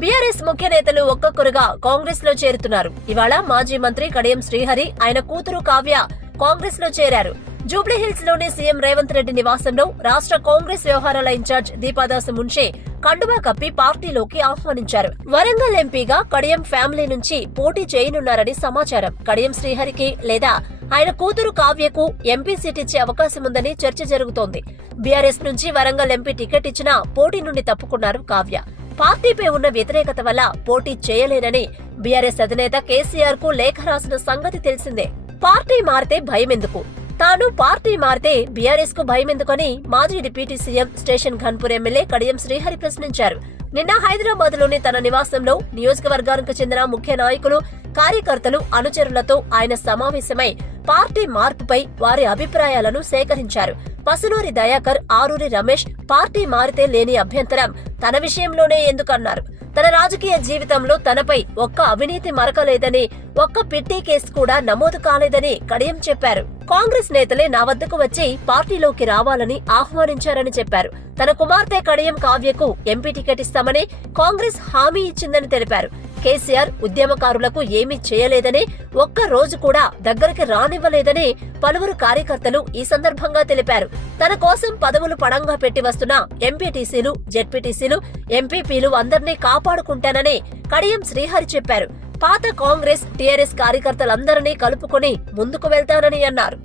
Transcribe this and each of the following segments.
BRS ముఖ్య నేతలు ఒక్కొక్కరుగా కాంగ్రెస్ లో చేరుతున్నారు. ఇవాళ మాజీ మంత్రి కడియం శ్రీహరి, ఆయన కూతురు కావ్య కాంగ్రెస్ లో చేరారు. జూబ్లీహిల్స్ లోని సీఎం రేవంత్ రెడ్డి నివాసంలో రాష్ట్ర కాంగ్రెస్ వ్యవహారాల ఇన్ఛార్జ్ దీపాదాస్ మున్షే కండువా కప్పి పార్టీలోకి ఆహ్వానించారు. వరంగల్ ఎంపీగా కడియం ఫ్యామిలీ నుంచి పోటీ చేయనున్నారని సమాచారం. కడియం శ్రీహరికి లేదా ఆయన కూతురు కావ్యకు ఎంపీ సీట్ ఇచ్చే అవకాశం ఉందని చర్చ జరుగుతోంది. బీఆర్ఎస్ నుంచి వరంగల్ ఎంపీ టికెట్ ఇచ్చినా పోటీ నుండి తప్పుకున్నారు కావ్య. పార్టీపై ఉన్న వ్యతిరేకత వల్ల పోటీ చేయలేనని బీఆర్ఎస్ అధినేత కేసీఆర్ కు లేఖ రాసిన సంగతి తెలిసిందే. పార్టీ మారితే భయమెందుకు, తాను పార్టీ మారితే బీఆర్ఎస్ కు భయమెందుకని మాజీ deputy CM station Ghanpur MLA Kadiyam Srihari ప్రశ్నించారు. నిన్న హైదరాబాద్ లోని తన నివాసంలో నియోజకవర్గానికి చెందిన ముఖ్య నాయకులు, కార్యకర్తలు, అనుచరులతో ఆయన సమావేశమై పార్టీ మార్పుపై వారి అభిప్రాయాలను సేకరించారు. పసునూరి దయాకర్, ఆరూరి రమేష్ పార్టీ మారితే లేని అభ్యంతరం తన విషయంలోనే ఎందుకన్నారు. తన రాజకీయ జీవితంలో తనపై ఒక్క అవినీతి మరకలేదని, ఒక్క పిట్టి కేసు కూడా నమోదు కాలేదని కడియం చెప్పారు. కాంగ్రెస్ నేతలే నా వద్దకు వచ్చి పార్టీలోకి రావాలని ఆహ్వానించారని చెప్పారు. తన కుమార్తె కడియం కావ్యకు ఎంపీ టికెట్ ఇస్తామని కాంగ్రెస్ హామీ ఇచ్చిందని తెలిపారు. కేసీఆర్ ఉద్యమకారులకు ఏమీ చేయలేదని, ఒక్క రోజు కూడా దగ్గరికి రానివ్వలేదని పలువురు కార్యకర్తలు ఈ సందర్భంగా తెలిపారు. తన కోసం పదవులు పడంగా పెట్టి వస్తున్న ఎంపీటీసీలు, జెడ్పీటీసీలు, ఎంపీపీలు అందర్నీ కాపాడుకుంటానని కడియం శ్రీహరి చెప్పారు. పాత కాంగ్రెస్, టీఆర్ఎస్ కార్యకర్తలందరినీ కలుపుకొని ముందుకు వెళ్తానని అన్నారు.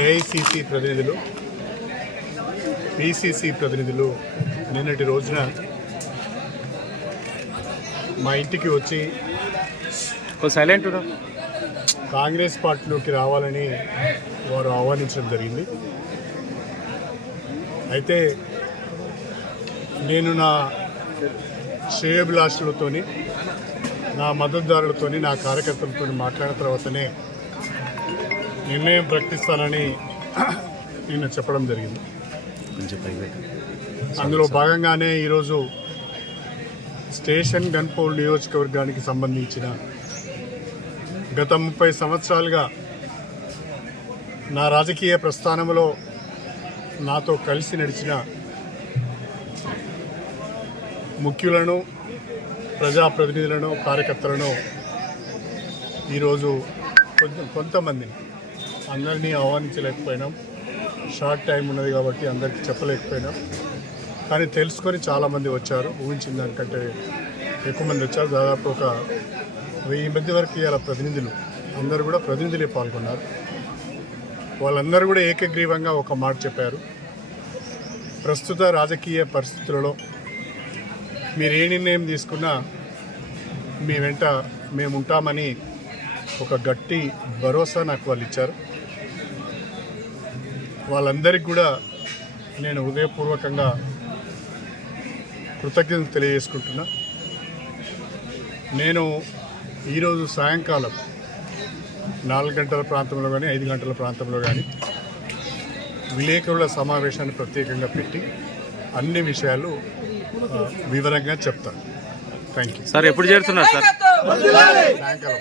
ఏఐసీసీ ప్రతినిధులు, పీసీసీ ప్రతినిధులు నిన్నటి రోజున మా ఇంటికి వచ్చి కాంగ్రెస్ పార్టీలోకి రావాలని వారు ఆహ్వానించడం జరిగింది. అయితే నేను నా శ్రేయోభిలాషులతోని, నా మద్దతుదారులతోని, నా కార్యకర్తలతో మాట్లాడిన తర్వాతనే నిర్ణయం ప్రకటిస్తానని నేను చెప్పడం జరిగింది. అందులో భాగంగానే ఈరోజు స్టేషన్ ఘన్పూర్ నియోజకవర్గానికి సంబంధించిన గత 30 సంవత్సరాలుగా నా రాజకీయ ప్రస్థానంలో నాతో కలిసి నడిచిన ముఖ్యులను, ప్రజాప్రతినిధులను, కార్యకర్తలను ఈరోజు కొంతమందిని, అందరినీ ఆహ్వానించలేకపోయినాం. షార్ట్ టైం ఉన్నది కాబట్టి అందరికీ చెప్పలేకపోయినాం. కానీ తెలుసుకొని చాలామంది వచ్చారు. ఊహించిన దానికంటే ఎక్కువ మంది వచ్చారు. దాదాపు ఒక 1000 మంది వరకు ఇలా ప్రతినిధులు, అందరూ కూడా ప్రతినిధులే పాల్గొన్నారు. వాళ్ళందరూ కూడా ఏకగ్రీవంగా ఒక మాట చెప్పారు. ప్రస్తుత రాజకీయ పరిస్థితులలో మీరు ఏ నిర్ణయం తీసుకున్నా మీ వెంట మేము ఉంటామని ఒక గట్టి భరోసా నాకు వాళ్ళు ఇచ్చారు. వాళ్ళందరికీ కూడా నేను హృదయపూర్వకంగా కృతజ్ఞతలు తెలియజేసుకుంటున్నా. నేను ఈరోజు సాయంకాలం 4 గంటల ప్రాంతంలో కానీ 5 గంటల ప్రాంతంలో కానీ విలేకరుల సమావేశాన్ని ప్రత్యేకంగా పెట్టి అన్ని విషయాలు వివరంగా చెప్తాను. Thank you sir. ఎప్పుడు చేరుతున్నారు సార్? సాయంకాలం.